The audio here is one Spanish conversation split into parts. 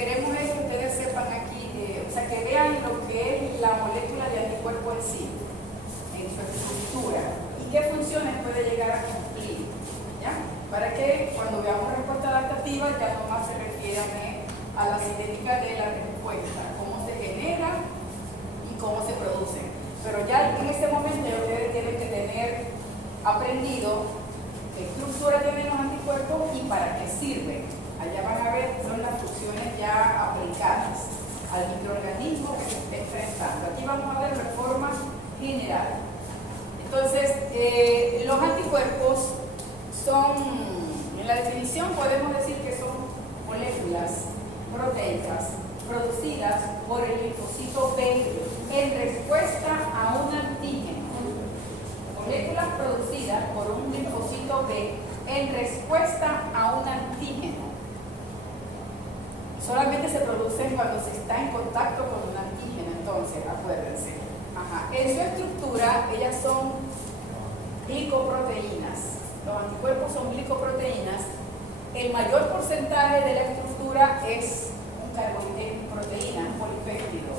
queremos es que ustedes sepan aquí, o sea, que vean lo que es la molécula de anticuerpo en sí, en su estructura, y qué funciones puede llegar a cumplir, ¿ya? Para que cuando veamos respuesta adaptativa ya no más se refieran a la cinética de la respuesta, cómo se genera y cómo se produce. Pero ya en este momento ustedes tienen que tener aprendido qué estructura tienen los anticuerpos y para qué sirven. Allá van a ver, son las funciones ya aplicadas al microorganismo que se está enfrentando. Aquí vamos a ver de forma general. Entonces, los anticuerpos son, en la definición podemos decir que son moléculas proteicas producidas por el linfocito B en respuesta a un antígeno. Moléculas producidas por un linfocito B en respuesta a un antígeno. Solamente se producen cuando se está en contacto con un antígeno, entonces, acuérdense. En su estructura, ellas son glicoproteínas. Los anticuerpos son glicoproteínas. El mayor porcentaje de la estructura es un proteína, un polipéptido.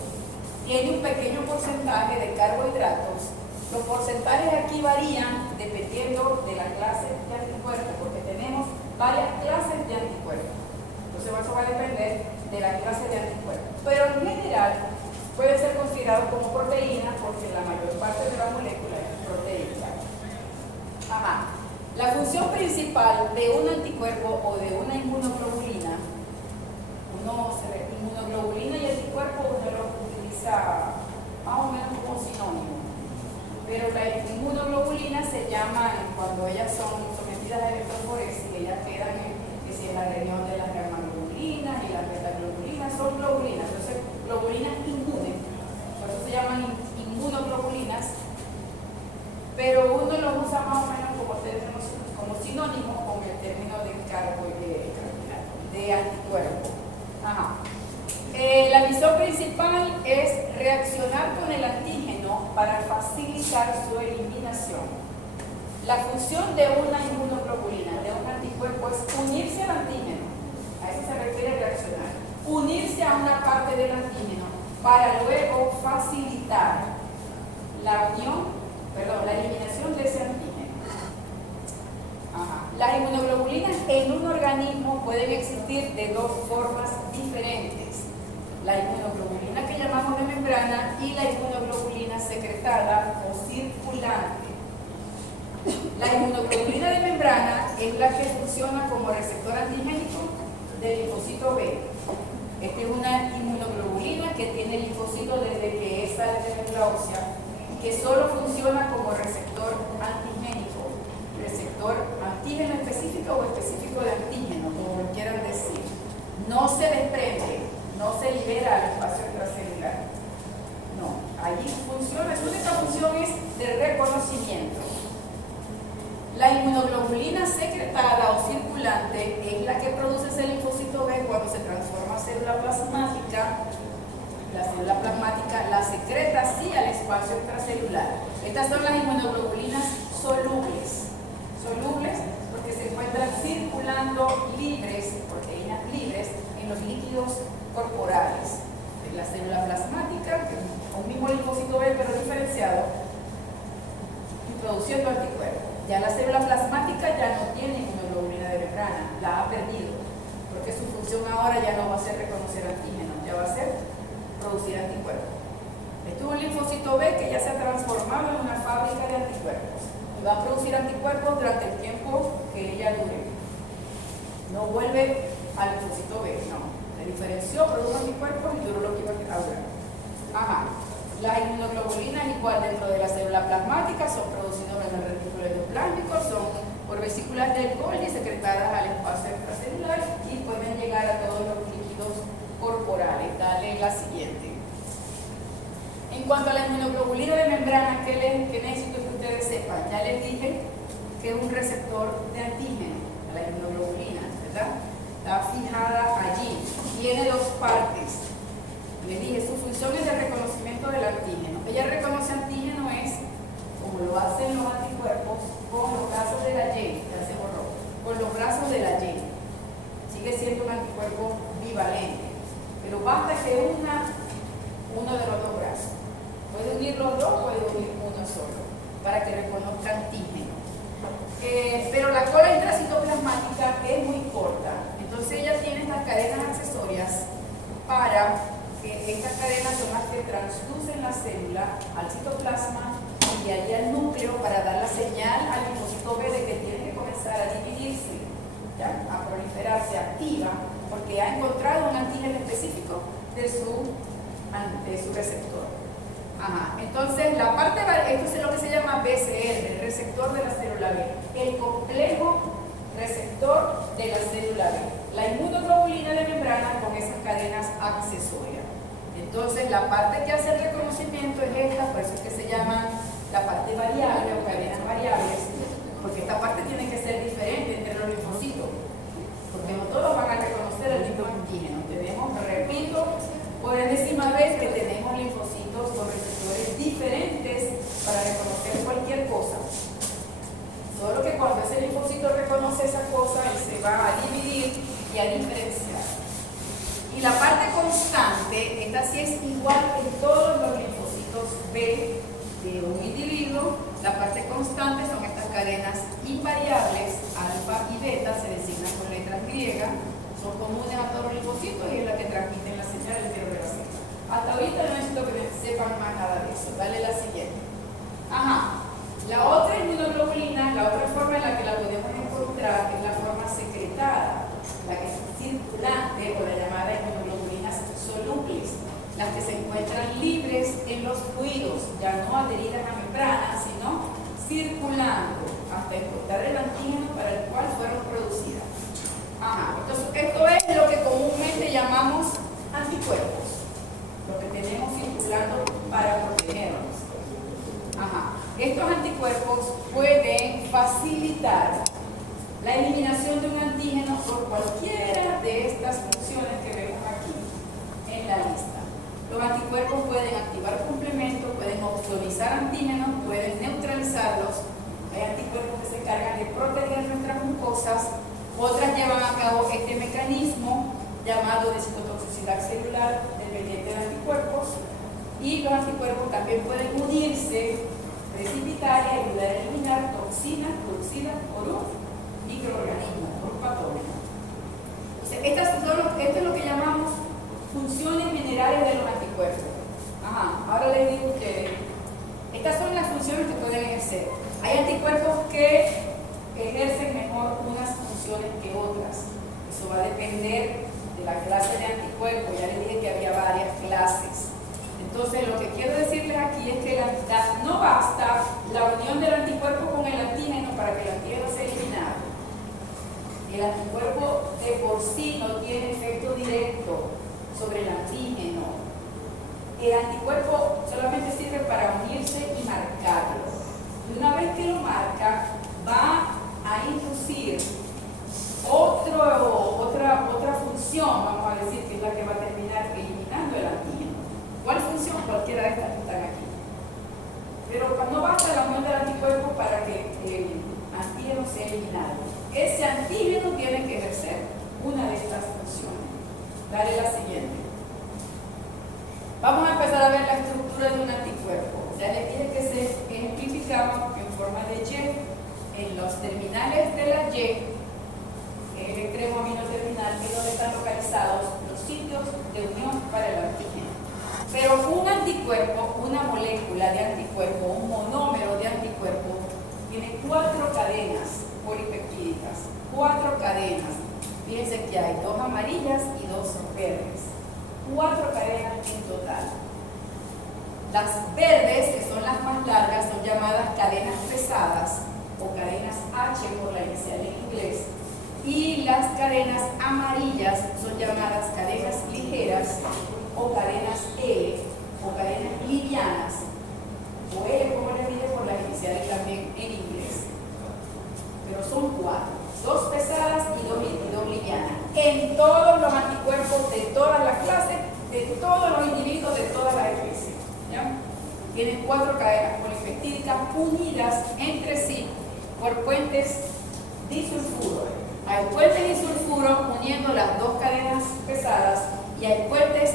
Tiene un pequeño porcentaje de carbohidratos. Los porcentajes aquí varían dependiendo de la clase de anticuerpos, porque tenemos varias clases de anticuerpos. Entonces eso va a depender de la clase de anticuerpos. Pero en general puede ser considerado como proteína porque la mayor parte de la molécula es proteica. La función principal de un anticuerpo o de una inmunoglobulina, inmunoglobulina y anticuerpo uno los utiliza más o menos como sinónimo. Pero las inmunoglobulinas se llaman, cuando ellas son sometidas a electroforesis, ellas quedan en la región de las gamma-globulinas y las beta-globulinas, son globulinas, entonces globulinas inmunes, por eso se llaman inmunoglobulinas, pero uno los usa más o menos como sinónimo con el término de anticuerpo. La misión principal es reaccionar con el antígeno para facilitar su eliminación. La función de una inmunoglobulina, de un anticuerpo, es unirse al antígeno. A eso se refiere reaccionar. Unirse a una parte del antígeno para luego facilitar la eliminación de ese antígeno. Las inmunoglobulinas en un organismo pueden existir de dos formas diferentes. La inmunoglobulina que llamamos de membrana y la inmunoglobulina secretada o circulante. La inmunoglobulina de membrana es la que funciona como receptor antigénico del linfocito B. Esta es una inmunoglobulina que tiene el linfocito desde que sale de la ósea y que solo funciona como receptor antigénico. Receptor antígeno específico o específico de antígeno, como lo quieran decir. No se desprende, no se libera al espacio extracelular. No, allí funciona, su única función es de reconocimiento. La inmunoglobulina secretada o circulante es la que produce ese linfocito B cuando se transforma a célula plasmática. La célula plasmática la secreta así al espacio extracelular. Estas son las inmunoglobulinas solubles. Solubles porque se encuentran circulando libres, proteínas libres, en los líquidos corporales. En la célula plasmática, un mismo linfocito B pero diferenciado, y produciendo anticuerpos. Ya la célula plasmática ya no tiene inmunoglobulina de membrana, la ha perdido, porque su función ahora ya no va a ser reconocer antígenos, ya va a ser producir anticuerpos. Este es un linfocito B que ya se ha transformado en una fábrica de anticuerpos y va a producir anticuerpos durante el tiempo que ella dure. No vuelve al linfocito B, no. Se diferenció, produjo anticuerpos y duró lo que iba a durar. Las inmunoglobulinas, igual dentro de la célula plasmática, son producidas en el retículo endoplásmico, son por vesículas del Golgi secretadas al espacio extracelular y pueden llegar a todos los líquidos corporales. Dale la siguiente. En cuanto a la inmunoglobulina de membrana, ¿qué necesito que ustedes sepan? Ya les dije que es un receptor de antígeno, la inmunoglobulina, ¿verdad? Está fijada allí. Tiene dos partes. Les dije, su función es de reconocimiento del antígeno. Ella reconoce antígeno como lo hacen los anticuerpos, con los brazos de la Y, ya con los brazos de la Y. Sigue siendo un anticuerpo bivalente. pero basta que uno de los dos brazos. Puede unir los dos, puede unir uno solo, para que reconozca antígeno. Pero la cola intracitoplasmática es muy corta, entonces ella tiene estas cadenas accesorias para que estas cadenas son las que transducen la célula al citoplasma y de allí al núcleo para dar la señal al linfocito B de que tiene que comenzar a dividirse, ¿ya? A proliferarse, activa, porque ha encontrado un antígeno específico de su receptor. Ajá. Entonces, la parte, esto es lo que se llama BCR, el receptor de la célula B, el complejo receptor de la célula B, la inmunoglobulina de membrana con esas cadenas accesorias. Entonces, la parte que hace el reconocimiento es esta, por eso es que se llama la parte variable o cadenas variables, porque esta parte tiene que ser diferente entre los linfocitos, porque no todos van a reconocer el mismo antígeno. Tenemos, repito, por enésima vez que tenemos linfocitos con receptores diferentes para reconocer cualquier cosa. Solo que cuando ese linfocito reconoce esa cosa, él se va a dividir y a diferenciar. Y la parte constante, esta sí es igual en todos los linfocitos B de un individuo. La parte constante son estas cadenas invariables, alfa y beta, se designan con letras griegas, son comunes a todos los linfocitos y es la que transmiten la señal del de la célula. Hasta ahorita no necesito que sepan más nada de eso. Dale la siguiente. Ajá. La otra inmunoglobulina, la otra forma en la que la podemos encontrar es la forma secretada, la que es circulante o la llamada inmunoglobulinas solubles, las que se encuentran libres en los fluidos, ya no adheridas a membranas, sino circulando hasta encontrar el antígeno para el cual fueron producidas. Ajá. Entonces, esto es lo que comúnmente llamamos anticuerpos, lo que tenemos circulando para protegernos. Ajá. Estos anticuerpos pueden facilitar la eliminación de un antígeno por cualquiera de estas funciones que vemos aquí en la lista. Los anticuerpos pueden activar complementos, pueden opsonizar antígenos, pueden neutralizarlos. Hay anticuerpos que se encargan de proteger nuestras mucosas, otras llevan a cabo este mecanismo llamado de citotoxicidad celular dependiente de anticuerpos, y los anticuerpos también pueden unirse, precipitar y ayudar a eliminar toxinas producidas por un microorganismo, por un patógeno. Esto es lo que llamamos funciones generales de los anticuerpos. Ajá, ahora les digo a ustedes, estas son las funciones que pueden ejercer. Hay anticuerpos que ejercen mejor unas funciones que otras. Eso va a depender de la clase de anticuerpos. Ya les dije que había varias clases. Entonces, lo que quiero decirles aquí es que no basta la unión del anticuerpo con el antígeno para que el antígeno sea eliminado. El anticuerpo de por sí no tiene efecto directo sobre el antígeno. El anticuerpo solamente sirve para unirse y marcarlo. Y una vez que lo marca, va a inducir otra función, vamos a decir, que es la que va a terminar eliminando el antígeno. ¿Cuál función? Cualquiera de estas que están aquí. Pero no basta la unión del anticuerpo para que el antígeno sea eliminado. Ese antígeno tiene que ejercer una de estas funciones. Dale la siguiente. Vamos a empezar a ver la estructura de un anticuerpo. Ya les dije que se ejemplificaba en forma de Y. En los terminales de la Y, el extremo amino terminal, es donde están localizados los sitios de unión para el antígeno. Pero un anticuerpo, una molécula de anticuerpo, un monómero de anticuerpo, tiene 4 cadenas polipeptídicas. 4 cadenas. Fíjense que hay 2 amarillas y 2 verdes. 4 cadenas en total. Las verdes, que son las más largas, son llamadas cadenas pesadas o cadenas H por la inicial en inglés. Y las cadenas amarillas son llamadas cadenas ligeras o cadenas L o cadenas livianas, o L como les dije por las iniciales también en inglés. Pero son 4, 2 pesadas y 2 livianas. En todos los anticuerpos de todas las clases, de todos los individuos, de todas las especies. ¿Ya? Tienen 4 cadenas polipeptídicas unidas entre sí por puentes disulfuros. Hay puentes disulfuros uniendo las 2 cadenas pesadas y hay puentes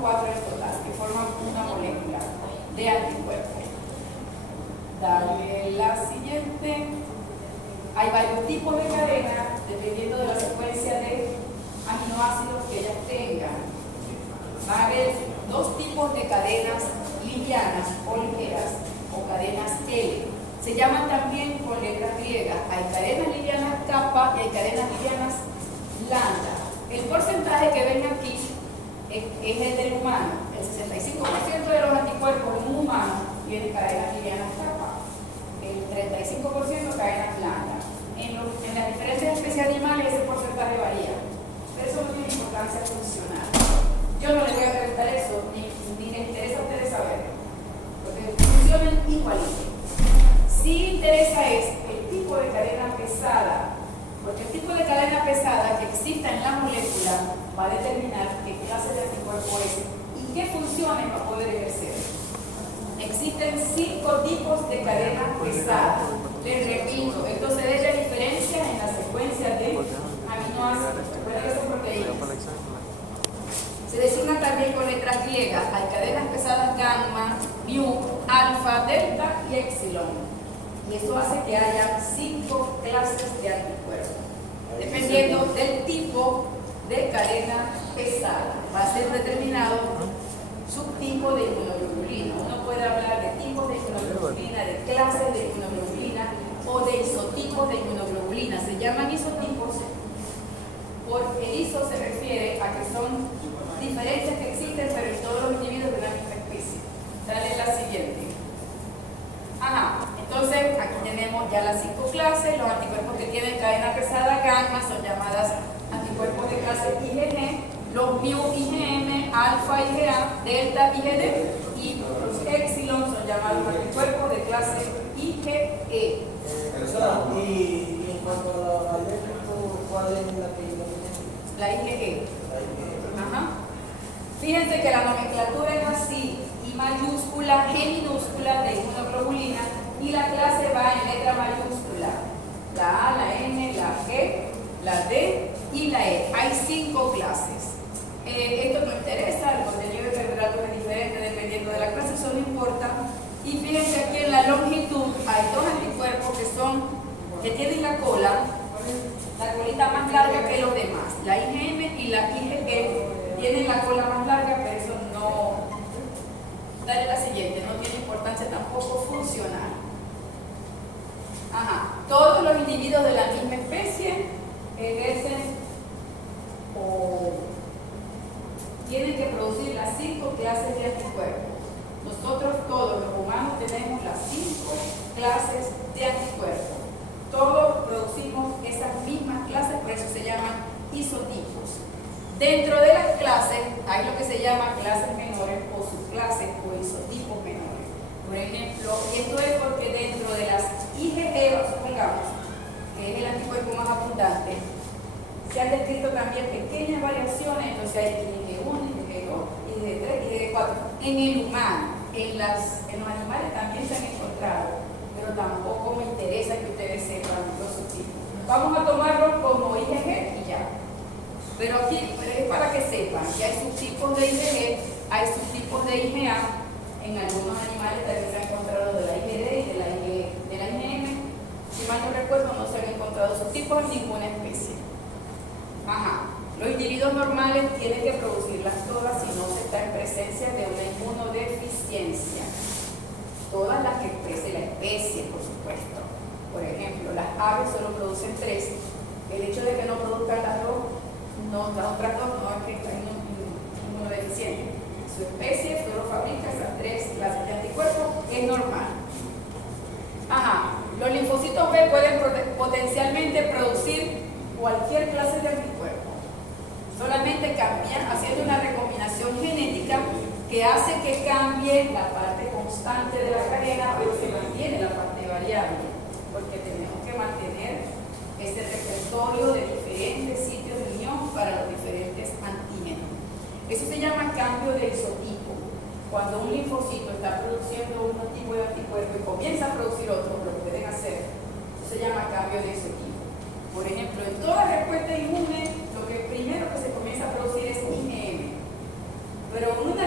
4 en total, que forman una molécula de anticuerpo. Dale la siguiente. Hay varios tipos de cadenas dependiendo de la secuencia de aminoácidos que ellas tengan. Va a haber dos tipos de cadenas livianas o ligeras o cadenas L. Se llaman también con letras griegas. Hay cadenas livianas kappa y hay cadenas livianas lambda. El porcentaje que ven aquí es el del humano. El 65% de los anticuerpos en un humano tiene cadenas livianas kappa. El 35% cadenas lambda. En las diferentes especies animales ese porcentaje varía. Pero eso no tiene importancia funcional. Yo no les voy a preguntar eso, ni les interesa a ustedes saberlo. Porque funcionan igualito. Sí interesa es el tipo de cadena pesada. Porque el tipo de cadena pesada que exista en la molécula va a determinar qué clase de anticuerpo es y qué funciones va a poder ejercer. Existen 5 tipos de cadena pesada. Les repito, esto se debe a diferencias en la secuencia de aminoácidos. Recuerden que son proteínas. Se designan también con letras griegas. Hay cadenas pesadas gamma, mu, alfa, delta y epsilon. Y eso hace que haya 5 clases de anticuerpos. Dependiendo del tipo de cadena pesada, va a ser determinado subtipo de inmunoglobulina. Uno puede hablar de tipos de inmunoglobulina, de clases de inmunoglobulina o de isotipos de inmunoglobulina. Se llaman isotipos porque iso se refiere a que son diferencias que existen pero en todos los individuos de la misma especie. Dale la siguiente. Entonces aquí tenemos ya las 5 clases. Los anticuerpos que tienen cadena pesada gamma son llamadas anticuerpos de clase IgG, los mu IgM, alfa IgA, delta IgD y los epsilon son llamados anticuerpos de clase IgE. Y en cuanto a la eléctrico, ¿cuál es la que yo tengo? La IgE. Fíjense que la nomenclatura es así: I mayúscula, G minúscula de inmunoglobulina, y la clase va en letra mayúscula. La A, la N, la G, la D y la E. Hay 5 clases. Esto no interesa, el contenido de carbohidratos es diferente dependiendo de la clase, eso no importa. Y fíjense aquí en la longitud hay 2 anticuerpos que tienen la colita más larga que los demás. La IgM y la IgE tienen la cola más larga, pero eso no. Dale la siguiente, no tiene importancia tampoco funcional. Todos los individuos de la misma especie ejercen o tienen que producir las 5 clases de anticuerpos. Nosotros todos los humanos tenemos las 5 clases de anticuerpos. Todos producimos esas mismas clases, por eso se llaman isotipos. Dentro de las clases hay lo que se llama clases menores o subclases o isotipos menores. Por ejemplo, esto es porque dentro de las IgE, supongamos, que es el anticuerpo más abundante, se han descrito también pequeñas variaciones. Entonces hay IgG1, IgG2, IgG3, IgG4. En el humano, en los animales también se han encontrado, pero tampoco me interesa que ustedes sepan los subtipos. Vamos a tomarlo como IgG y ya. Pero aquí es para que sepan que hay subtipos de IgG, hay subtipos de IgA. En algunos animales también se han encontrado de la IgD y de la IgM. Si mal no recuerdo, no se han encontrado subtipos en ninguna especie. Los individuos normales tienen que producirlas todas si no se está en presencia de una inmunodeficiencia. Todas las que exprese la especie, por supuesto. Por ejemplo, las aves solo producen 3. El hecho de que no produzcan las otras dos no es que estén inmunodeficientes. Su especie solo fabrica esas 3 clases de anticuerpos, es normal. Los linfocitos B pueden potencialmente producir cualquier clase de anticuerpo. Solamente cambian haciendo una recombinación genética que hace que cambie la parte constante de la cadena, pero se mantiene la parte variable, porque tenemos que mantener ese repertorio de diferentes sitios de unión para los diferentes antígenos. Eso se llama cambio de isotipo. Cuando un linfocito está produciendo un tipo de anticuerpo y comienza a producir otro, lo pueden hacer. Eso se llama cambio de isotipo. Por ejemplo, en toda respuesta inmune, lo que primero que se comienza a producir es IgM. Pero un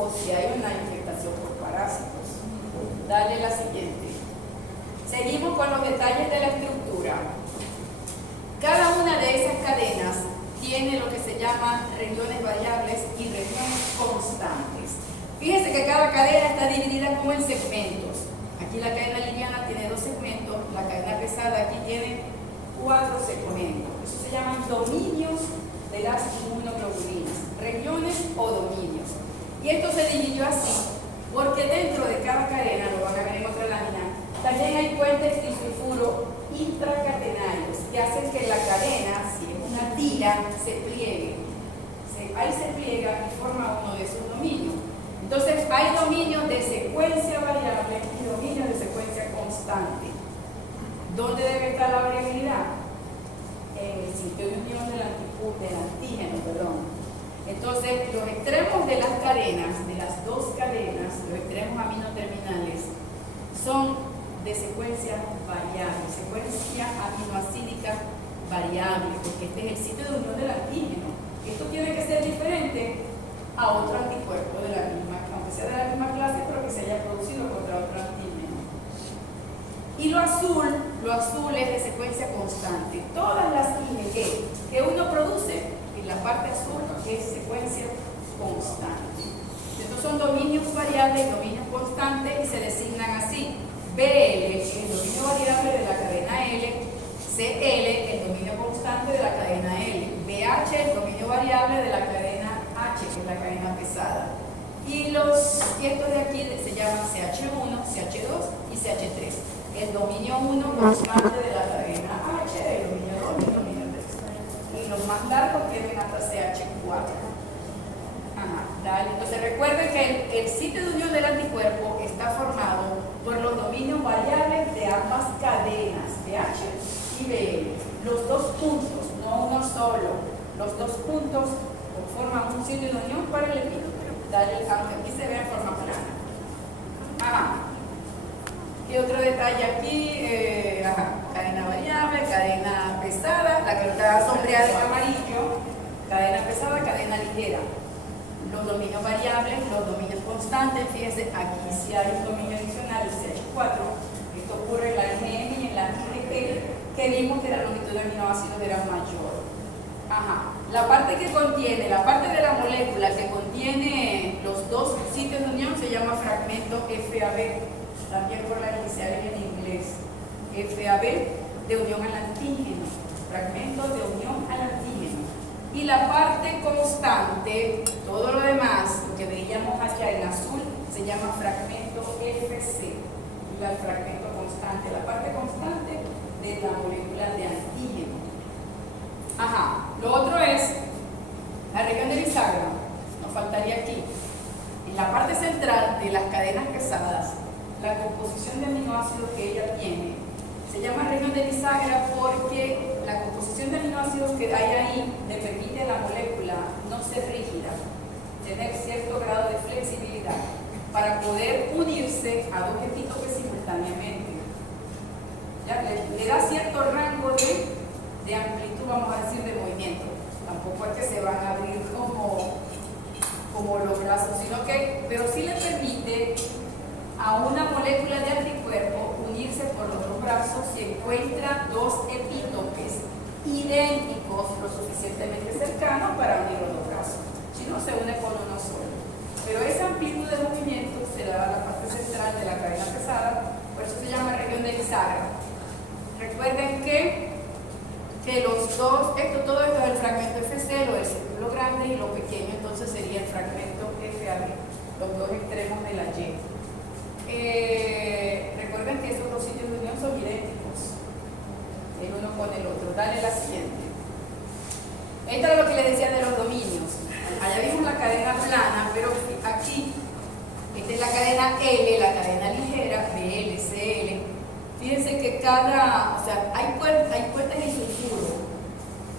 o si hay una infectación por parásitos. Dale la siguiente. Seguimos con los detalles de la estructura. Cada una de esas cadenas tiene lo que se llama regiones variables y regiones constantes. Fíjense que cada cadena está dividida como en segmentos. Aquí la cadena liviana tiene 2 segmentos, la cadena pesada aquí tiene 4 segmentos. Eso se llaman dominios de las inmunoglobulinas, regiones o dominios. Y esto se dividió así, porque dentro de cada cadena, lo van a ver en otra lámina, también hay puentes disulfuro intracatenarios que hacen que la cadena, si es una tira, se pliegue. Ahí se pliega y forma uno de sus dominios. Entonces hay dominios de secuencia variable y dominios de secuencia constante. ¿Dónde debe estar la variabilidad? En el sitio de unión del antígeno, Entonces, los extremos de las cadenas, de las 2 cadenas, los extremos aminoterminales, son de secuencia variable, secuencia aminoacídica variable, porque este es el sitio de unión del antígeno. Esto tiene que ser diferente a otro anticuerpo de la misma, aunque sea de la misma clase, pero que se haya producido contra otro antígeno. Y lo azul es de secuencia constante. Todas las IgG que uno produce, en la parte azul es secuencia constante. Estos son dominios variables y dominios constantes y se designan así. BL, el dominio variable de la cadena L, CL, el dominio constante de la cadena L, BH, el dominio variable de la cadena H, que es la cadena pesada. Y estos de aquí se llaman CH1, CH2 y CH3. El dominio 1 constante de la cadena H, el dominio 2 y el dominio 3. Y los más largos tienen hasta CH4. Dale. Entonces recuerden que el sitio de unión del anticuerpo está formado por los dominios variables de ambas cadenas, BH y BL. Los 2 puntos, no uno solo. Los 2 puntos forman un sitio de unión para el epítope. Dale, aunque aquí se vea en forma plana. ¿Qué otro detalle aquí? Cadena variable, cadena pesada, la que está sombreada en amarillo, cadena pesada, cadena ligera. Los dominios variables, los dominios constantes, fíjense, aquí sí hay un dominio adicional, el CH4. Esto ocurre en la IgM y en la IgG, que vimos que la longitud de aminoácidos era mayor. La parte que contiene, la parte de la molécula que contiene los 2 sitios de unión se llama fragmento FAB, también por las iniciales en inglés. FAB, de unión al antígeno, fragmento de unión al antígeno. Y la parte constante, todo lo demás, lo que veíamos allá en azul, se llama fragmento FC, y el fragmento constante, la parte constante de la molécula de antígeno. Lo otro es la región de bisagra, nos faltaría aquí. En la parte central de las cadenas pesadas, la composición de aminoácidos que ella tiene se llama región de bisagra porque la composición de aminoácidos que hay ahí le permite a la molécula no ser rígida, tener cierto grado de flexibilidad para poder unirse a 2 epítopes simultáneamente. ¿Ya? Le da cierto rango de amplitud, vamos a decir, de movimiento. Tampoco es que se van a abrir como los brazos, pero sí le permite a una molécula de anticuerpo unirse por los 2 brazos si encuentra 2 epítopes idénticos lo suficientemente cercanos para unir los 2 brazos. Si no, se une con uno solo. Pero esa amplitud de movimiento se da a la parte central de la cadena pesada, por eso se llama región de bisagra. Recuerden que todo esto es el fragmento FC, lo del círculo grande, y lo pequeño entonces sería el fragmento FAB, los 2 extremos de la Y. Recuerden que esos 2 sitios de unión son idénticos, el uno con el otro. Dale la siguiente. Esto es lo que les decía de los dominios. Allá vimos la cadena plana, pero aquí, esta es la cadena L, la cadena ligera, BL, CL. Fíjense que hay puentes de sulfuro,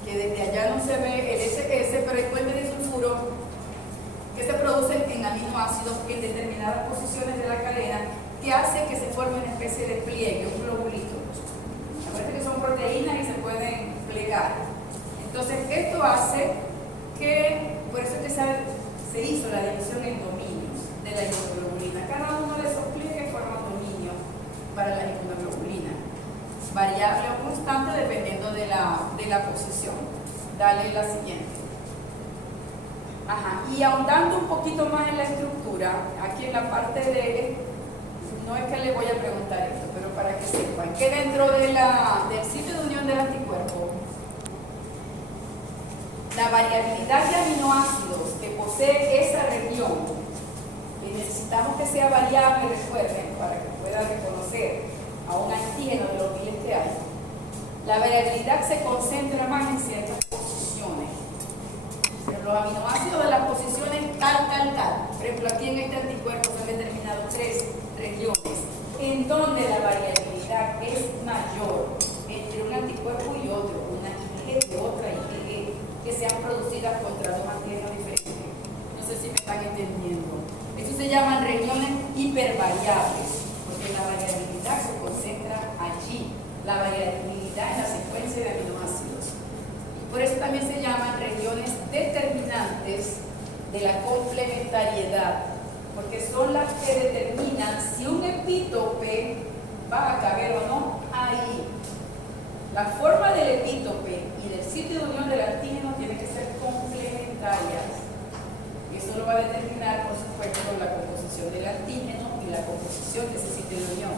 que desde allá no se ve el SS, pero hay puentes de sulfuro que se producen en aminoácidos en determinadas posiciones de la cadena, que hace que se forme una especie de pliegue, un globulito. Acuérdense que son proteínas y se pueden plegar. Entonces, esto hace que, por eso es que se hizo la división en dominios. variable o constante dependiendo de la posición. Dale la siguiente. Ajá. Y ahondando un poquito más en la estructura, aquí en la parte de, no es que le voy a preguntar esto, pero para que sepan que dentro del sitio de unión del anticuerpo, la variabilidad de aminoácidos que posee esa región, y necesitamos que sea variable, recuerden, para que pueda reconocer a un antígeno de los miles que hay, la variabilidad se concentra más en ciertas posiciones. Pero los aminoácidos de las posiciones tal. Por ejemplo, aquí en este anticuerpo se han determinado 3 regiones en donde la variabilidad es mayor entre un anticuerpo y otro, una IgG y otra IgG, que sean producidas contra 2 antígenos diferentes. No sé si me están entendiendo. Estos se llaman regiones hipervariables, porque la variabilidad se concentra allí, la variabilidad en la secuencia de aminoácidos. Por eso también se llaman regiones determinantes de la complementariedad, porque son las que determinan si un epítope va a caber o no ahí. La forma del epítope y del sitio de unión del antígeno tienen que ser complementarias. Y eso lo va a determinar, por supuesto, la composición del antígeno y la composición de ese sitio de unión.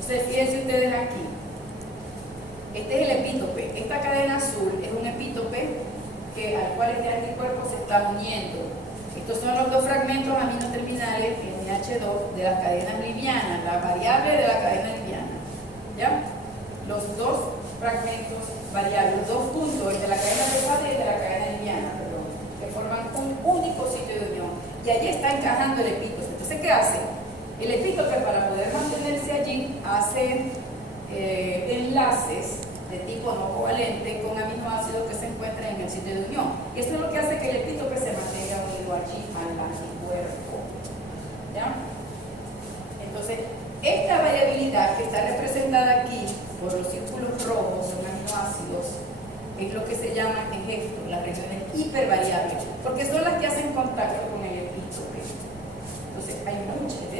Entonces, fíjense ustedes aquí. Este es el epítope. Esta cadena azul es un epítope al cual este anticuerpo se está uniendo. Estos son los 2 fragmentos aminoterminales NH2 de las cadenas livianas, la variable de la cadena liviana. ¿Ya? Los 2 fragmentos variables, los 2 puntos, el de la cadena pesada y el de la cadena liviana, perdón, que forman un único sitio de unión. Y allí está encajando el epítope. Entonces, ¿qué hace? El epítope, para poder mantenerse allí, hace enlaces de tipo no covalente con aminoácidos que se encuentran en el sitio de unión. Y eso es lo que hace que el epítope se mantenga unido allí al anticuerpo. ¿Ya? Entonces, esta variabilidad que está representada aquí por los círculos rojos son aminoácidos, es lo que se llama en esto las regiones hipervariables, porque son las que hacen contacto con el epítope. Entonces,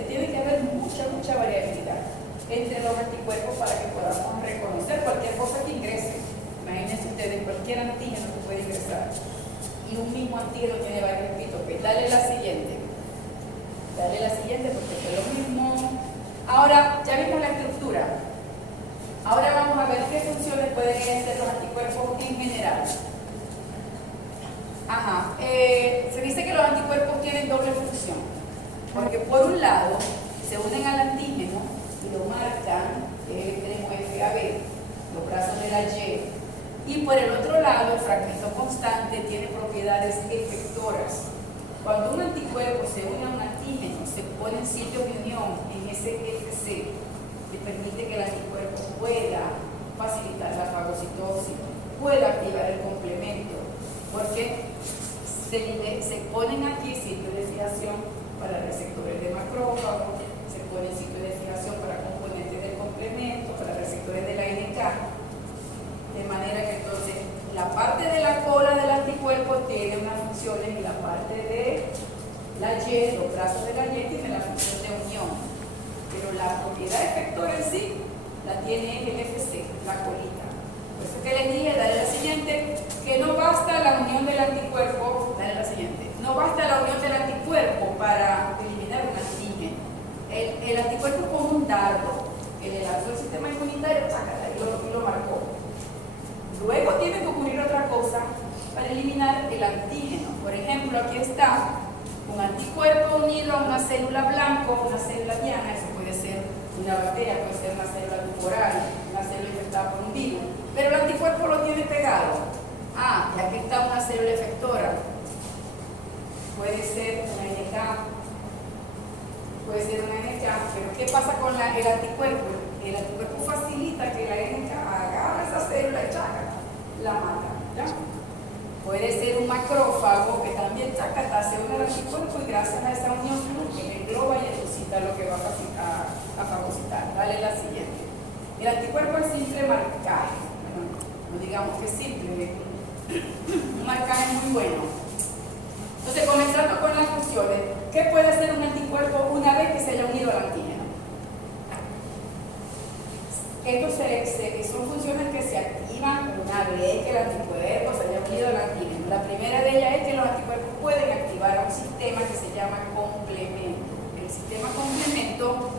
tiene que haber mucha variabilidad entre los anticuerpos para que podamos reconocer cualquier cosa que ingrese. Imagínense ustedes cualquier antígeno que puede ingresar. Y un mismo antígeno tiene varios epítopes. Dale la siguiente. Dale la siguiente porque es lo mismo. Ahora, ya vimos la estructura. Ahora vamos a ver qué funciones pueden hacer los anticuerpos en general. Ajá. Se dice que los anticuerpos tienen doble función. Porque por un lado, se unen al antígeno y lo marcan, tenemos FAB, los brazos de la Y, y por el otro lado el fragmento constante tiene propiedades efectoras. Cuando un anticuerpo se une a un antígeno, se pone en sitio de unión en ese FC, que permite que el anticuerpo pueda facilitar la fagocitosis, pueda activar el complemento, porque se ponen aquí sitios de fijación para receptores de macrófagos, se pone sitio de fijación para componentes del complemento, para receptores de la NK, de manera que entonces la parte de la cola del anticuerpo tiene unas funciones y la parte de la Y, los brazos de la Y, tiene la función de unión, pero la propiedad efectora en sí la tiene el FC, la colita. Por eso que les dije, dale la siguiente, que no basta la unión del anticuerpo, dale la siguiente, no basta la unión del anticuerpo para eliminar un antígeno. El anticuerpo es como un dardo que le lanzó el sistema inmunitario, chácala, y lo marcó. Luego tiene que ocurrir otra cosa para eliminar el antígeno. Por ejemplo, aquí está un anticuerpo unido a una célula blanco, una célula diana, eso puede ser una bacteria, puede ser una célula tumoral, una célula infectada por un virus, pero el anticuerpo lo tiene pegado. Ah, y aquí está una célula efectora. Puede ser una NK, pero ¿qué pasa con el anticuerpo? El anticuerpo facilita que la NK agarre esa célula y chaca, la mata, ¿ya? Puede ser un macrófago que también chaca, se une al anticuerpo y gracias a esa unión le engloba y excita lo que va a fagocitar. Dale la siguiente. El anticuerpo es simple marcaje, bueno, no digamos que es simple, un marcaje muy bueno. Entonces, comenzando con las funciones, ¿qué puede hacer un anticuerpo una vez que se haya unido al antígeno? son funciones que se activan una vez que el anticuerpo se haya unido al antígeno. La primera de ellas es que los anticuerpos pueden activar a un sistema que se llama complemento. El sistema complemento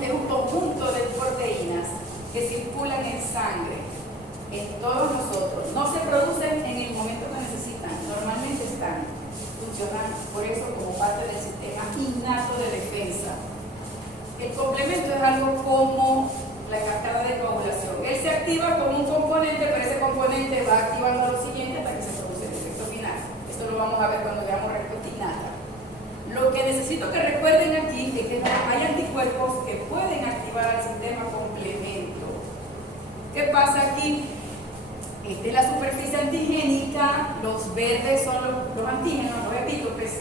es un conjunto de proteínas que circulan en sangre, en todos nosotros. No se producen en el momento que necesitan, normalmente funcionan por eso como parte del sistema innato de defensa. El complemento es algo como la cascada de coagulación. Él se activa como un componente, pero ese componente va activando lo siguiente hasta que se produce el efecto final. Esto lo vamos a ver cuando veamos respuesta innata. Lo que necesito que recuerden aquí es que hay anticuerpos que pueden activar el sistema complemento. ¿Qué pasa aquí? Esta es la superficie antigénica, los verdes son los antígenos, los epítopes.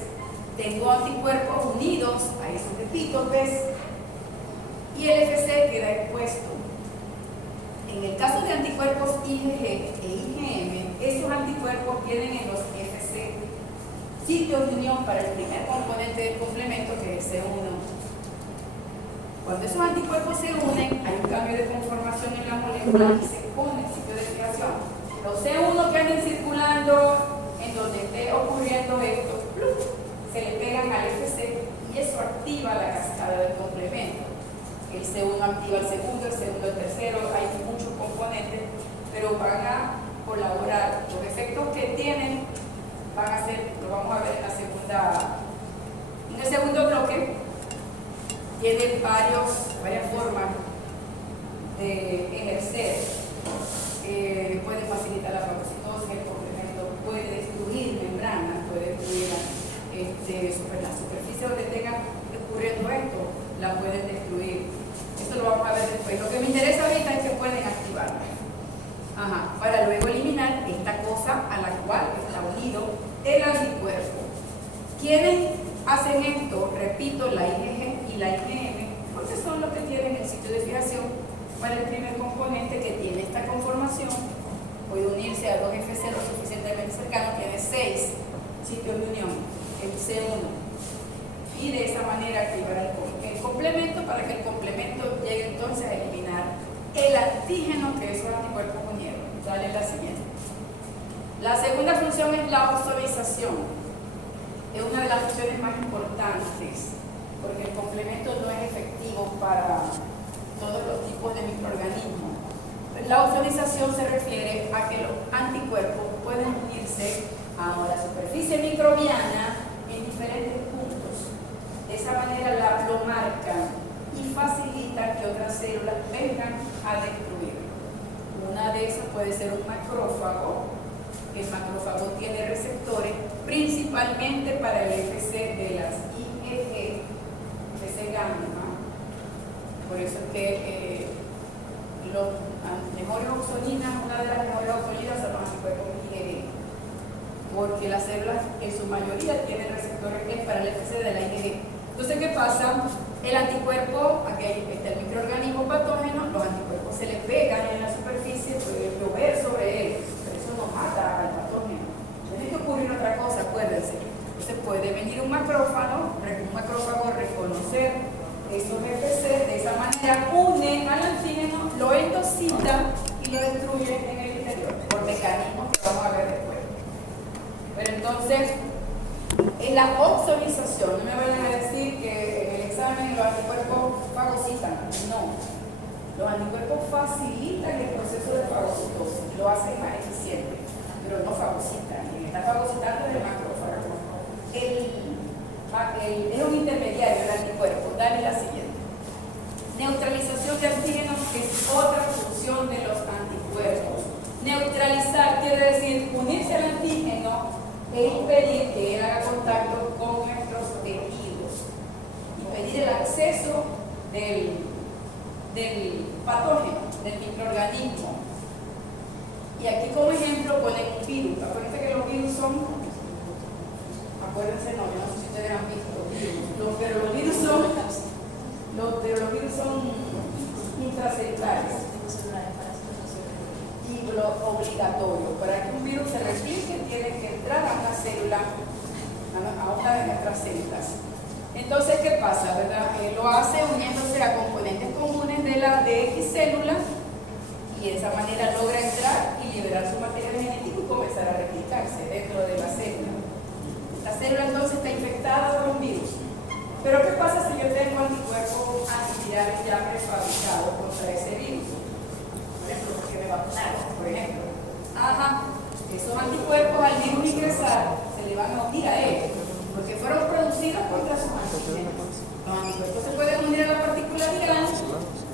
Tengo anticuerpos unidos a esos epítopes y el FC queda expuesto. En el caso de anticuerpos IgG e IgM, esos anticuerpos tienen en los FC sitios de unión para el primer componente del complemento, que es C1. Cuando esos anticuerpos se unen, hay un cambio de conformación en la molécula y se pone el sitio de fijación. Los C1 que anden circulando en donde esté ocurriendo esto, se le pegan al FC y eso activa la cascada del complemento. El C1 activa el segundo el tercero, hay muchos componentes, pero van a colaborar. Los efectos que tienen van a ser, lo vamos a ver en el segundo bloque. Tienen varias formas de ejercer. Puede facilitar la fagocitosis, el complemento puede destruir membranas, puede destruir la superficie donde tenga ocurriendo esto, la pueden destruir. Esto lo vamos a ver después. Lo que me interesa ahorita es que pueden activarla. Para luego eliminar esta cosa a la cual está unido el anticuerpo. ¿Quiénes hacen esto? Repito, la IgG y la IgM, porque son los que tienen el sitio de fijación para el primer componente que tiene esta conformación. Puede unirse a dos FC lo suficientemente cercanos, tiene 6 sitios de unión, el C1. Y de esa manera activar el complemento para que el complemento llegue entonces a eliminar el antígeno que esos anticuerpos unieron. Dale la siguiente. La segunda función es la ozonización. Es una de las funciones más importantes porque el complemento no es efectivo para todos los tipos de microorganismos. La ozonización se refiere a que los anticuerpos pueden unirse a la superficie microbiana en diferentes puntos. De esa manera lo marcan y facilitan que otras células vengan a destruirlo. Una de esas puede ser un macrófago. El macrófago tiene receptores principalmente para el FC de las IgG, FC gamma. Por eso es que los mejores oxoninas, una de las mejores oxoninas son los anticuerpos IgG, porque las células en su mayoría tienen receptores para el FC de la IgG. Entonces, ¿qué pasa? El anticuerpo, aquí está el microorganismo patógeno, los anticuerpos se le pegan en la superficie, puede llover sobre él, pero eso no mata al patógeno. Tiene que ocurrir otra cosa, acuérdense. Entonces puede venir un macrófago reconocer esos FC, de esa manera une al antígeno, lo endocita y lo destruye en el interior, por mecanismos que vamos a ver después. Pero entonces, en la oxonización, no me vayan a decir que en el examen los anticuerpos fagocitan, no. Los anticuerpos facilitan el proceso de fagocitosis, lo hacen más eficiente, pero no fagocitan. Quien está fagocitando es el macrófago. Es un intermediario el anticuerpo. Dale la siguiente. Neutralización de antígenos es otra función de los anticuerpos. Neutralizar quiere decir unirse al antígeno e impedir que él haga contacto con nuestros tejidos. Impedir el acceso del patógeno, del microorganismo. Y aquí como ejemplo ponen un virus. Acuérdense que los virus son, acuérdense, no, yo no sé si ustedes han visto pero los virus son intracelulares. Y lo obligatorio, para que un virus se replique tiene que entrar a una célula, a una de nuestras células. Entonces, ¿qué pasa, verdad? Lo hace uniéndose a componentes comunes de la de X célula y de esa manera logra entrar y liberar su material genético y comenzar a replicarse dentro de la célula. La célula entonces está infectada por un virus. Pero ¿qué pasa si yo tengo anticuerpos antivirales ya prefabricados contra ese virus? Por ejemplo, porque me vacunaron, por ejemplo. Esos anticuerpos al virus ingresar se le van a unir a él, porque fueron producidos contra sus antígenos. Los anticuerpos se pueden unir a la partícula viral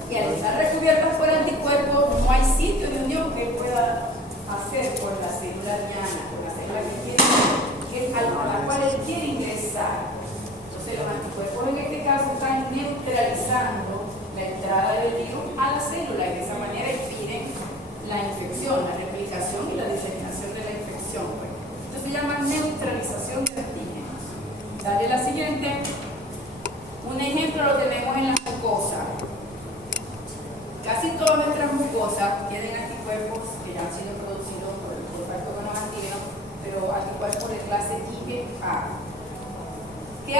y al estar recubiertas por anticuerpos no hay sitio de unión que él pueda hacer con la célula diana, con la célula a la cual él quiere ingresar. Entonces los anticuerpos en este caso están neutralizando la entrada del virus a la célula y de esa manera impiden la infección, la replicación y la diseminación de la infección. Esto se llama neutralización de antígenos. Dale la siguiente. Un ejemplo lo tenemos en la mucosa. Casi todas nuestras mucosas tienen anticuerpos que ya han sido producidos por el contacto con los antígenos, pero anticuerpos de clase IgA. ¿Qué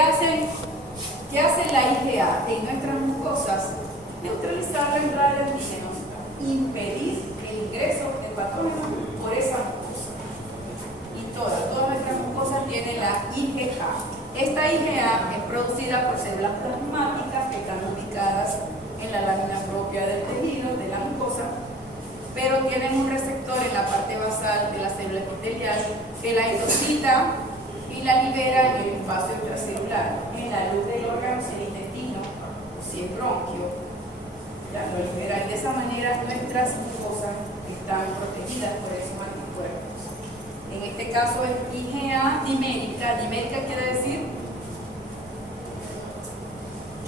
hace la IgA en nuestras mucosas? Neutralizar la entrada de antígenos, impedir el ingreso del patógeno por esa mucosa. Y todas nuestras mucosas tienen la IgA. Esta IgA es producida por células plasmáticas que están ubicadas en la lámina propia del tejido, de la mucosa, pero tienen un receptor en la parte basal de la célula epitelial que la endocita y la libera en el espacio intracelular, en la luz del órgano, si es intestino o si es bronquio. Ya lo libera y de esa manera nuestras mucosas están protegidas por esos anticuerpos. En este caso es IgA dimérica. Dimérica quiere decir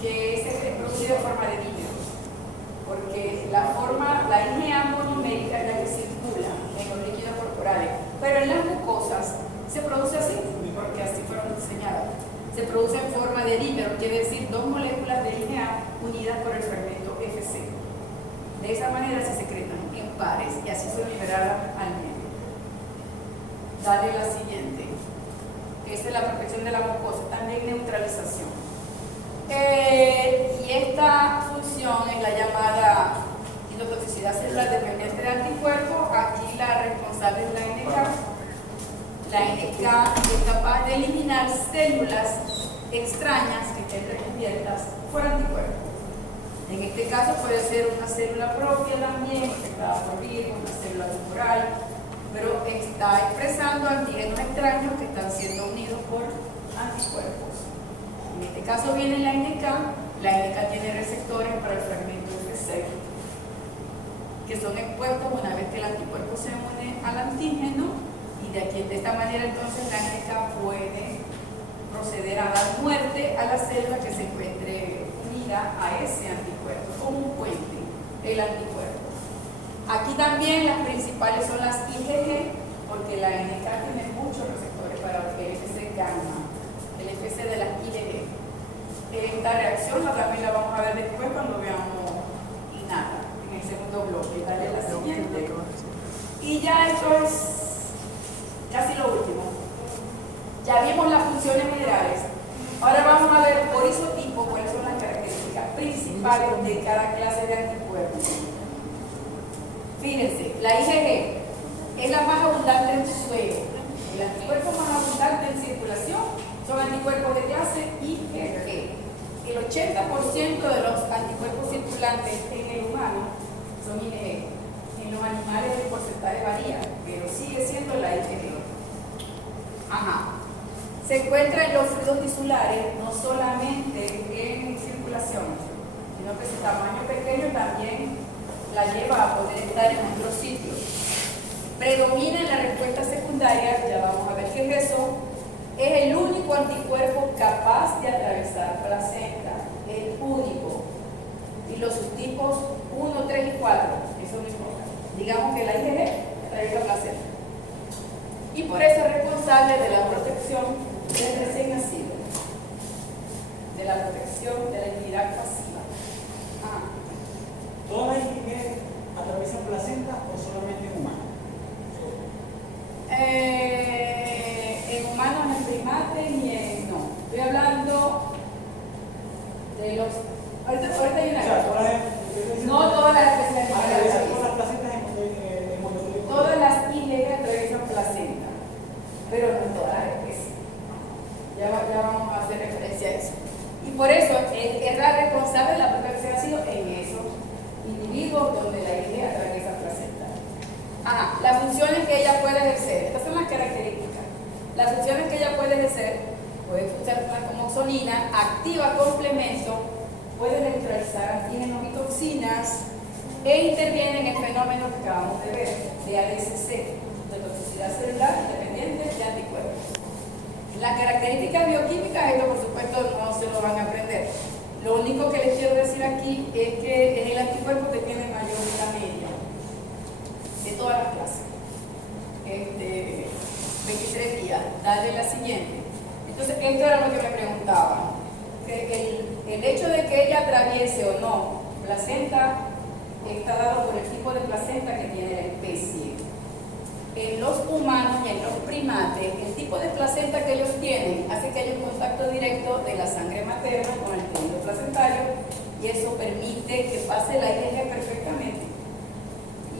que se produce de forma de dímeros, porque la IgA monomérica es la que circula en los líquidos corporales, pero en las mucosas se produce así, porque así fueron diseñadas. Se produce en forma de dímero, quiere decir dos moléculas de IgA unidas por el fragmento Fc. De esa manera se secretan en pares y así son liberadas al medio. Dale la siguiente. Esta es la protección de la mucosa, también neutralización. Y esta función es la llamada endotoxicidad celular dependiente de anticuerpos. Aquí la responsable es la NK. La NK es capaz de eliminar células extrañas que estén recubiertas por anticuerpos. En este caso puede ser una célula propia también, infectada por virus, una célula tumoral, pero está expresando antígenos extraños que están siendo unidos por anticuerpos. En este caso viene la NK tiene receptores para el fragmento Fc, que son expuestos una vez que el anticuerpo se une al antígeno, y de esta manera entonces la NK puede proceder a dar muerte a la célula que se encuentre unida a ese anticuerpo, como un puente, el anticuerpo. Aquí también las principales son las IgG, porque la NK tiene muchos receptores para el Fc gamma, el Fc de las IgG. Esta reacción también la vamos a ver después cuando veamos nada en el segundo bloque. Dale la siguiente. Y ya esto es casi lo último. Ya vimos las funciones generales. Ahora vamos a ver por isotipo cuáles son las características principales de cada clase de anticuerpos. Fíjense, la IgG es la más abundante en suelo. El anticuerpo más abundante en circulación son anticuerpos de clase IgG. El 80% de los anticuerpos circulantes en el humano son IgG. En los animales el porcentaje varía, pero sigue siendo la IgG. Se encuentra en los fluidos tisulares, no solamente en circulación, sino que su tamaño pequeño también la lleva a poder estar en otros sitios. Predomina en la respuesta secundaria, ya vamos a ver qué es eso. Es el único anticuerpo capaz de atravesar placenta, el único. Y los subtipos 1, 3 y 4, eso no importa. Digamos que la IgG atraviesa placenta. Y por eso es responsable de la protección del recién nacido, de la protección de la inmunidad pasiva. ¿Todas las IgG atraviesan placenta o solamente en humanos? En humanos, en primates y en no. Estoy hablando ya vamos a hacer referencia a eso. Y por eso es la responsable de la protección ha sido en esos individuos donde la IgG atraviesa placenta. Ajá, las funciones que ella puede ejercer, estas son las características. Las funciones que ella puede ejercer, puede funcionar como oxolina, activa complemento, puede neutralizar antígenos y toxinas e interviene en el fenómeno que acabamos de ver, de ADCC, de toxicidad celular independiente de anticuerpos. Las características bioquímicas, esto por supuesto no se lo van a aprender. Lo único que les quiero decir aquí es que es el anticuerpo que tiene mayor vida media de todas las clases. 23 días. Dale la siguiente. Entonces, esto era lo que me preguntaban. Que el hecho de que ella atraviese o no placenta está dado por el tipo de placenta que tiene la especie. En los humanos y en los primates, el tipo de placenta que ellos tienen hace que haya un contacto directo de la sangre materna con el tejido placentario y eso permite que pase la IgG perfectamente.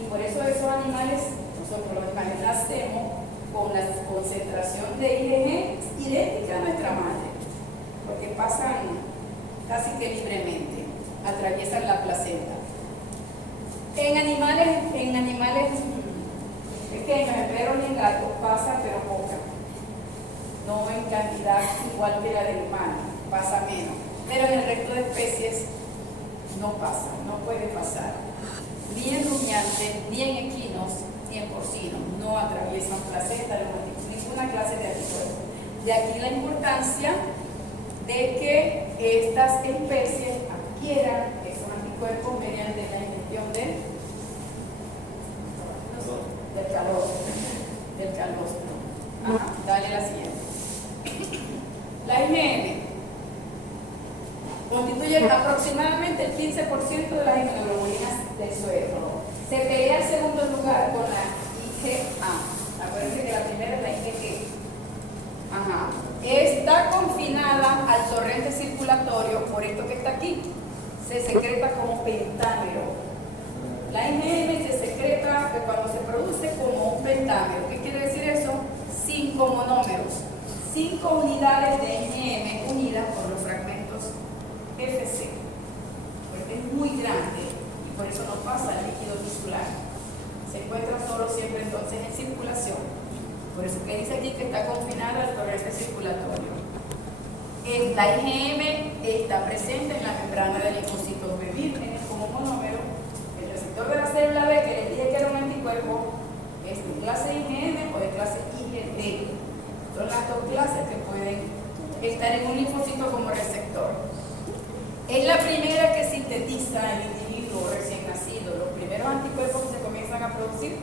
Y por eso esos animales, nosotros los animales nacemos con la concentración de IgG idéntica a nuestra madre, porque pasan casi que libremente, atraviesan la placenta. En animales pequeños, en perros y en gatos, pasa pero poca, no en cantidad igual que la del humano, pasa menos, pero en el resto de especies no pasa, no puede pasar, ni en rumiantes, ni en equinos, ni en porcinos, no atraviesan placenta, ninguna clase de anticuerpos. De aquí la importancia de que estas especies adquieran esos anticuerpos mediante la ingestión del calostro. Ajá, dale la siguiente. La IgM constituye aproximadamente el 15% de las inmunoglobulinas del suero. Se pelea en segundo lugar con la IgA. Acuérdense que la primera es la IgG. Ajá. Está confinada al torrente circulatorio por esto que está aquí. Se secreta como pentámero. La IgM se secreta cuando se produce como un pentámero. ¿Qué quiere decir eso? 5 monómeros. 5 unidades de IgM unidas por los fragmentos FC. Porque es muy grande y por eso no pasa el líquido tisular. Se encuentra solo siempre entonces en circulación. Por eso que dice aquí que está confinada al torrente circulatorio. La IgM está presente en la membrana del linfocito B vírgenes como monómero. El receptor de la célula B, que les dije que era un anticuerpo, es de clase IgM o de clase IgD. Son las dos clases que pueden estar en un linfocito como receptor. Es la primera que sintetiza el individuo recién nacido. Los primeros anticuerpos que se comienzan a producir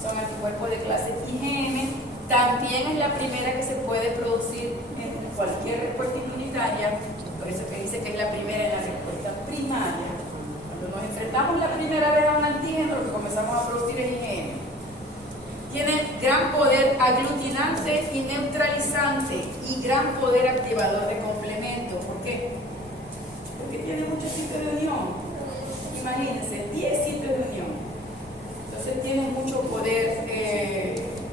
son anticuerpos de clase IgM. También es la primera que se puede producir en cualquier respuesta inmunitaria, por eso que dice que es la primera en la respuesta primaria. Cuando nos enfrentamos la primera vez a un antígeno, lo que comenzamos a producir es IgM. Tiene gran poder aglutinante y neutralizante y gran poder activador de complemento. ¿Por qué? Porque tiene muchos sitios de unión. Imagínense, 10 sitios de unión. Entonces tiene mucho poder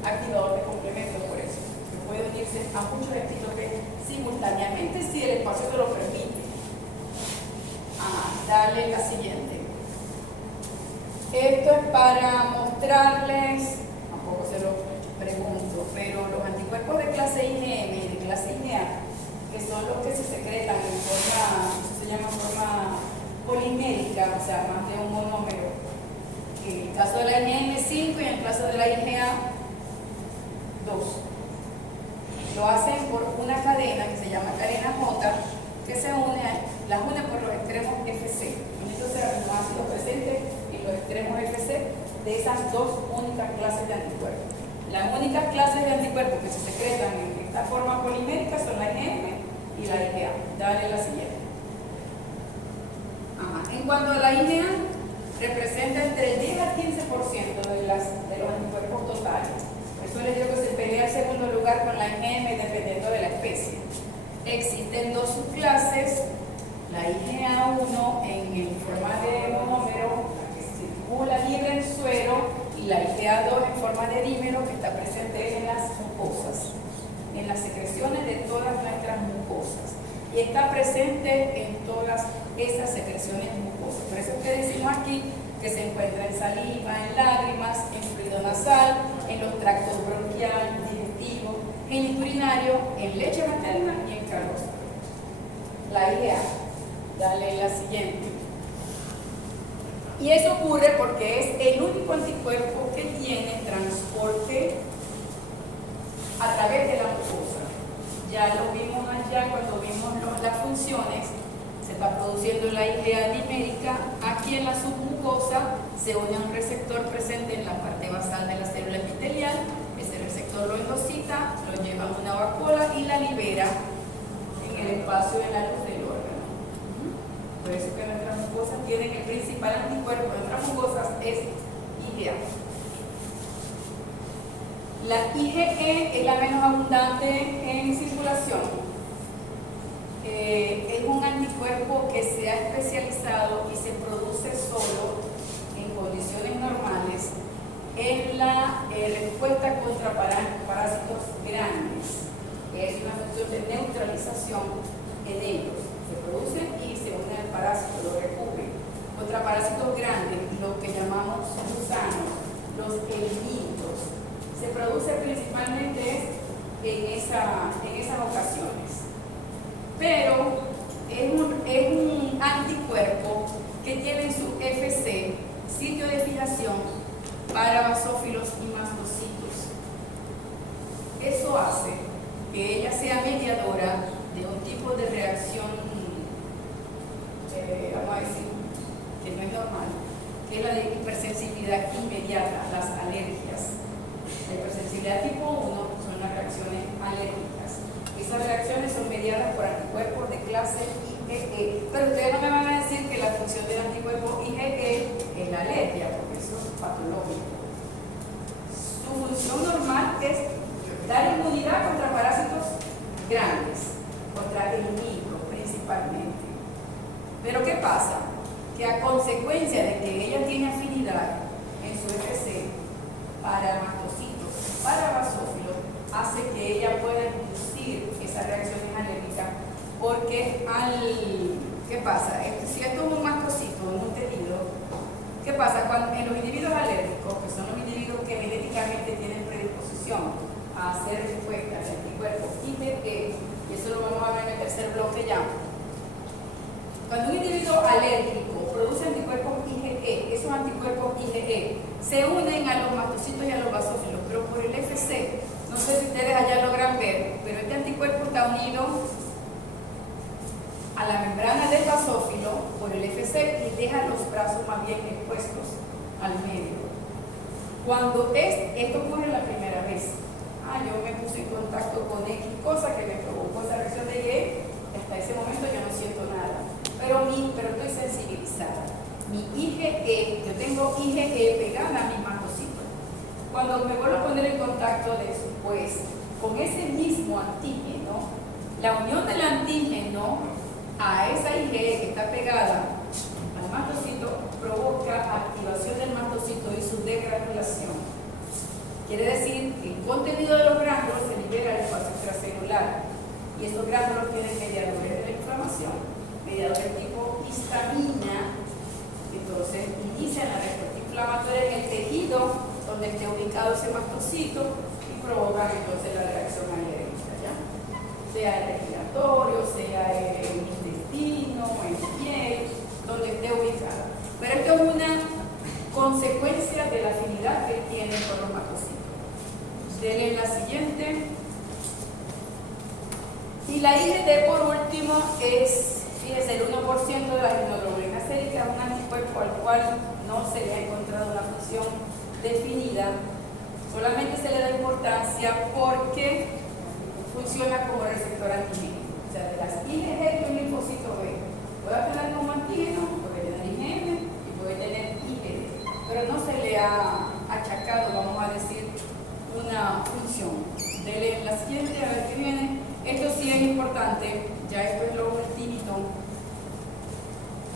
activador de complemento, por eso. Que puede unirse a muchos estilos simultáneamente si el espacio se lo permite. Dale la siguiente. Esto es para mostrarles, tampoco se lo pregunto, pero los anticuerpos de clase IgM y de clase IgA, que son los que se secretan en forma, eso se llama forma polimérica, o sea, más de un monómero. En el caso de la IgM 5 y en el caso de la IgA 2. Lo hacen por una cadena que se llama cadena J, que las une por los extremos FC. Entonces, los ácidos presentes y los extremos FC de esas dos únicas clases de anticuerpos. Las únicas clases de anticuerpos que se secretan en esta forma polimérica son la IgM y la IgA. Dale la siguiente. En cuanto a la IgA, representa entre el 10 al 15% de los anticuerpos totales. Por eso les digo que se pelea en segundo lugar con la IgM dependiendo de la especie. Existen dos subclases, la IgA1 en forma de monómero que circula libre en suero y la IgA2 en forma de dímero que está presente en las mucosas. en las secreciones de todas nuestras mucosas y está presente en todas esas secreciones mucosas. Por eso es que decimos aquí que se encuentra en saliva, en lágrimas, en fluido nasal, en los tractos bronquial, digestivo, genitourinario, en leche materna y en calostro. La IgA, dale la siguiente. Y eso ocurre porque es el único anticuerpo que tiene transporte a través de la mucosa. Ya lo vimos allá cuando vimos las funciones. Se está produciendo la IgA dimérica. Aquí en la submucosa se une a un receptor presente en la parte basal de la célula epitelial. Ese receptor lo endocita, lo lleva a una vacuola y la libera en el espacio de la luz del órgano. Por eso que nuestras mucosas tienen el principal anticuerpo de nuestras mucosas es IgA. La IgE es la menos abundante en circulación. Es un anticuerpo que se ha especializado y se produce solo en condiciones normales en la respuesta contra parásitos grandes. Es una función de neutralización en ellos. Se producen y se une al parásito, lo recubre. Contra parásitos grandes, lo que llamamos gusanos, los helmintos, se produce principalmente en esas ocasiones. Pero es un anticuerpo que tiene en su FC sitio de fijación para basófilos y mastocitos. Eso hace que ella sea mediadora de un tipo de reacción, vamos a decir, que no es normal, que es la de hipersensibilidad inmediata, las alergias. La hipersensibilidad tipo 1 son las reacciones alérgicas. Esas reacciones son mediadas por anticuerpos de clase IgE. Pero ustedes no me van a decir que la función del anticuerpo IgE es la alergia, porque eso es patológico. Su función normal es dar inmunidad contra parásitos grandes, contra el micro principalmente. Pero ¿qué pasa? Que a consecuencia de que ella tiene afinidad en su FC para mastocitos, para basófilos, hace que ella pueda inducir esas reacciones alérgicas, porque ¿qué pasa? Si esto es un mastocito, un tejido, ¿qué pasa? Cuando en los individuos alérgicos, que son los individuos que genéticamente tienen predisposición a hacer respuestas de anticuerpos IgE, y eso lo vamos a ver en el tercer bloque ya. Cuando un individuo alérgico produce anticuerpos IgE, esos anticuerpos IgE se unen a los mastocitos y a los basófilos, pero por el FC. No sé si ustedes allá logran ver, pero este anticuerpo está unido a la membrana del basófilo por el FC y deja los brazos más bien expuestos al medio. Cuando esto ocurre la primera vez, yo me puse en contacto con X cosa que me provocó esa reacción de IgE, hasta ese momento yo no siento nada, pero estoy sensibilizada. Mi IgE, yo tengo IgE pegada a mi mastocito. Cuando me vuelvo a poner en contacto después con ese mismo antígeno, la unión del antígeno a esa IgE que está pegada al mastocito provoca activación del mastocito y su degranulación. Quiere decir que el contenido de los gránulos se libera al espacio extracelular y estos gránulos tienen mediadores de la inflamación, mediadores tipo histamina, entonces inician la respuesta inflamatoria en el tejido donde esté ubicado ese mastocito y provocan entonces la reacción alérgica, ¿ya? Sea el respiratorio, sea el intestino, en piel, donde esté ubicado. Pero esto es una consecuencia de la afinidad que tiene con los mastocitos. Denle la siguiente. Y la IgD por último es, fíjense, el 1% de la inmunoglobulina sérica, un anticuerpo al cual no se le ha encontrado una función definida, solamente se le da importancia porque funciona como receptor antigénico. O sea, de las IgG que un linfocito B puede tener como antígeno, puede tener IgM y puede tener IgD, pero no se le ha achacado, vamos a decir, una función. Dele la siguiente, a ver qué viene. Esto sí es importante, ya esto es lo ultimito,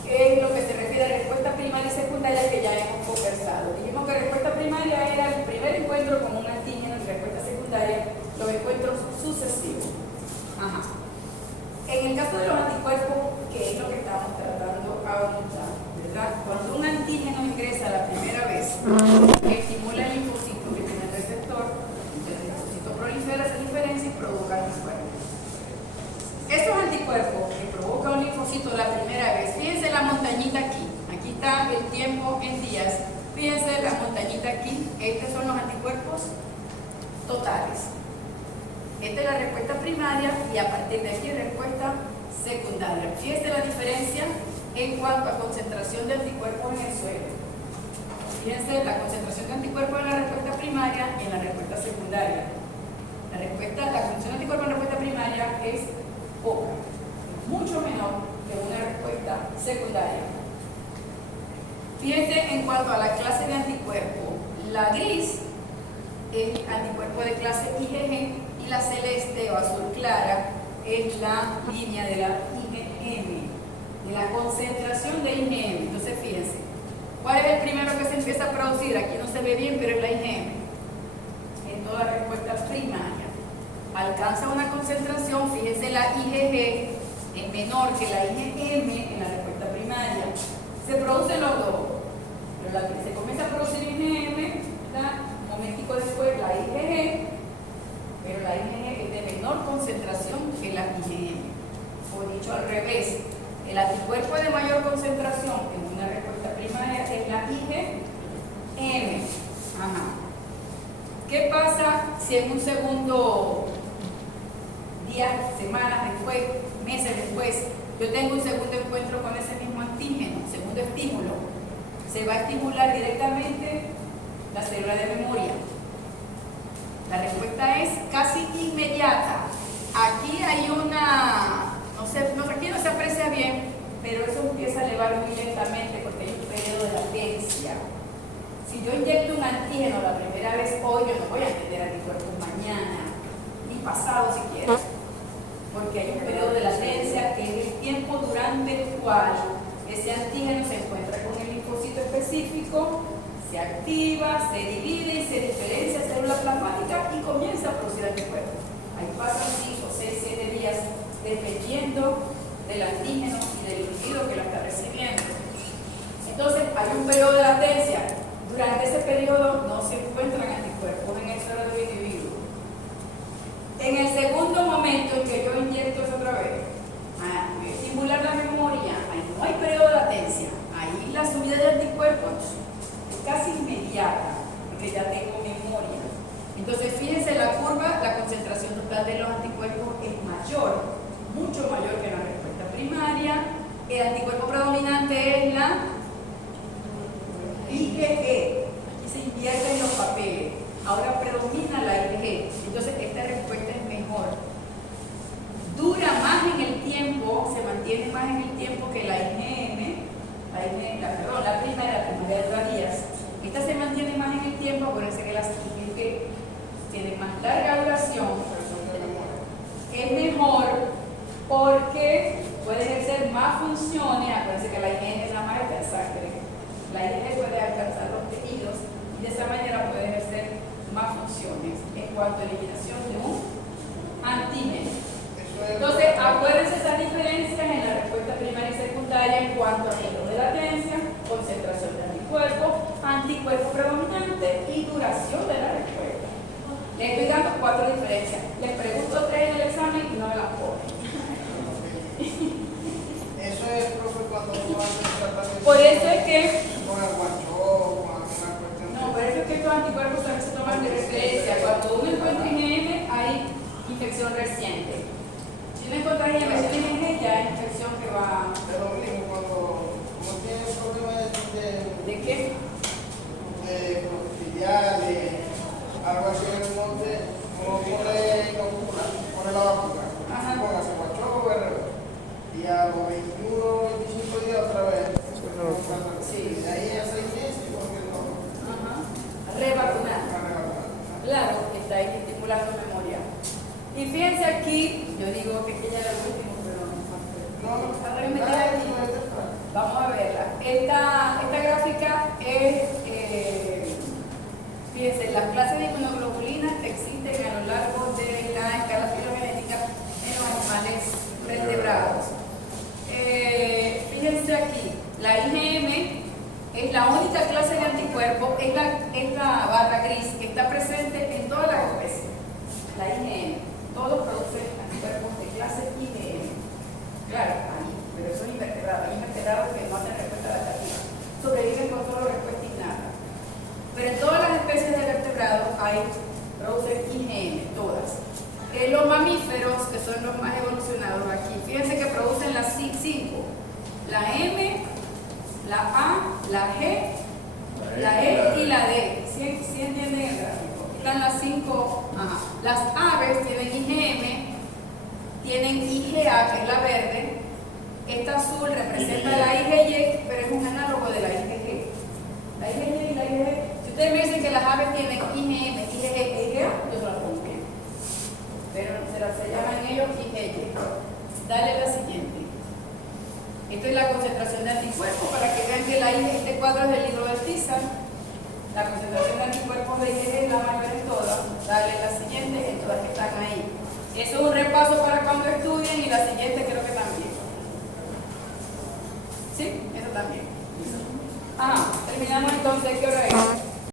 es lo que se refiere a respuesta primaria y secundaria que ya hemos conversado. Dijimos que respuesta primaria era el primer encuentro con un antígeno y respuesta secundaria los encuentros sucesivos En el caso de los anticuerpos, que es lo que estamos tratando ahorita, ¿verdad? Cuando un antígeno ingresa la primera vez, estimula el linfocito que tiene el receptor, el linfocito prolifera, se diferencia y provoca anticuerpos. Estos anticuerpos que provoca un linfocito la primera vez, fíjense la montañita aquí, aquí está el tiempo en días, fíjense la montañita aquí, estos son los anticuerpos totales. Esta es la respuesta primaria y a partir de aquí respuesta secundaria. Fíjense la diferencia en cuanto a concentración de anticuerpos en el suelo. Fíjense la concentración de anticuerpos en la respuesta primaria y en la respuesta secundaria. La concentración de anticuerpos en la respuesta primaria es poca, mucho menor que una respuesta secundaria. Fíjense en cuanto a la clase de anticuerpo. La gris es el anticuerpo de clase IgG y la celeste o azul clara es la línea de la IgM, de la concentración de IgM. Entonces fíjense, ¿cuál es el primero que se empieza a producir? Aquí no se ve bien, pero es la IgM. En toda respuesta primaria. Alcanza una concentración, fíjense, la IgG es menor que la IgM en la respuesta primaria. Se producen los dos, pero la que se comienza a producir IgM, un momentico después la IgG, pero la IgG es de menor concentración que la IgM. O dicho al revés, el anticuerpo de mayor concentración en una respuesta primaria es la IgM. Ajá. ¿Qué pasa si en un segundo días, semanas después, meses después, yo tengo un segundo encuentro con ese mismo antígeno, segundo estímulo? Se va a estimular directamente la célula de memoria. La respuesta es casi inmediata. Aquí hay una, aquí no se aprecia bien, pero eso empieza a elevar muy lentamente porque hay un periodo de latencia. Si yo inyecto un antígeno la primera vez hoy, yo no voy a tener anticuerpos mañana, ni pasado siquiera, porque hay un periodo de latencia que es el tiempo durante el cual ese antígeno se encuentra con el linfocito específico, se activa, se divide y se diferencia en célula plasmática y comienza a producir anticuerpos. Ahí pasan 5, 6, 7 días dependiendo del antígeno y del individuo que lo está recibiendo. Entonces hay un periodo de latencia. Durante ese periodo no se encuentran anticuerpos en el suelo del individuo. En el segundo momento en que yo inyecto eso otra vez, voy a estimular la memoria, ahí no hay periodo de latencia, ahí la subida de anticuerpos es casi inmediata, porque ya tengo memoria. Entonces fíjense la curva, la concentración total de los anticuerpos es mayor, mucho mayor que la respuesta primaria. El anticuerpo predominante es la IgG, aquí se invierten los papeles, ahora predomina la IgG, entonces esta respuesta es mejor. Dura más en el tiempo, se mantiene más en el tiempo que la IgM, la primaria dura días. Esta se mantiene más en el tiempo, acuérdense que las IgG tienen más larga duración, es mejor porque puede ejercer más funciones, acuérdense que la IgM es la maestra de sangre. La IgG puede alcanzar los tejidos y de esa manera puede ejercer más funciones en cuanto a eliminación de un antígeno. Entonces, acuérdense esas diferencias en la respuesta primaria y secundaria en cuanto a periodo de latencia, concentración de anticuerpos, anticuerpo predominante y duración de la respuesta. Les estoy dando 4 diferencias. Les pregunto 3 en el examen y no me las ponen. Eso es, profe, cuando uno hace el tratamiento. Por eso es que Con el guancho, con alguna cuestión. no, por eso es que estos anticuerpos también se toman de referencia. Cuando uno encuentra IgM, hay infección reciente. Si uno encuentra infección IgG, ya hay infección que va. Es lo mismo cuando uno tiene problemas ¿De qué? de filial, de algo así en el monte, uno pone la vacuna, póngase guancho, y a los 21, 25 días otra vez. Sí. De ahí a 6 meses, porque no. Revacunar. Claro, está ahí estimulando memoria. Y fíjense aquí, yo digo que ya era el último, pero es la barra gris que está presente en todas las especies. La IgM. Todos producen anticuerpos de clase IgM. Claro, ahí, pero son invertebrados. Hay invertebrados que no hacen respuesta adaptativa. Sobreviven con solo respuesta innata. Pero en todas las especies de vertebrados producen IgM, todas. Los mamíferos, que son los más evolucionados aquí, fíjense que producen las 5. La M, la A, la G, la E y la D. ¿Sí entienden el gráfico? Están las 5. Las aves tienen IgM, tienen IgA, que es la verde. Esta azul representa la IgG, pero es un análogo de la IgG. La IgG y la IgG. Si ustedes me dicen que las aves tienen IgM, IgG e IgA, yo se las pongo bien. Pero se llaman ellos IgG. Dale la siguiente. Esta es la concentración de anticuerpos para que vean que este cuadro es del libro de Tizan. La concentración de anticuerpos de IgG es la mayor en todas. Dale la siguiente en todas que están ahí. Eso es un repaso para cuando estudien y la siguiente creo que también. ¿Sí? Eso también. Terminamos entonces. ¿Qué hora es?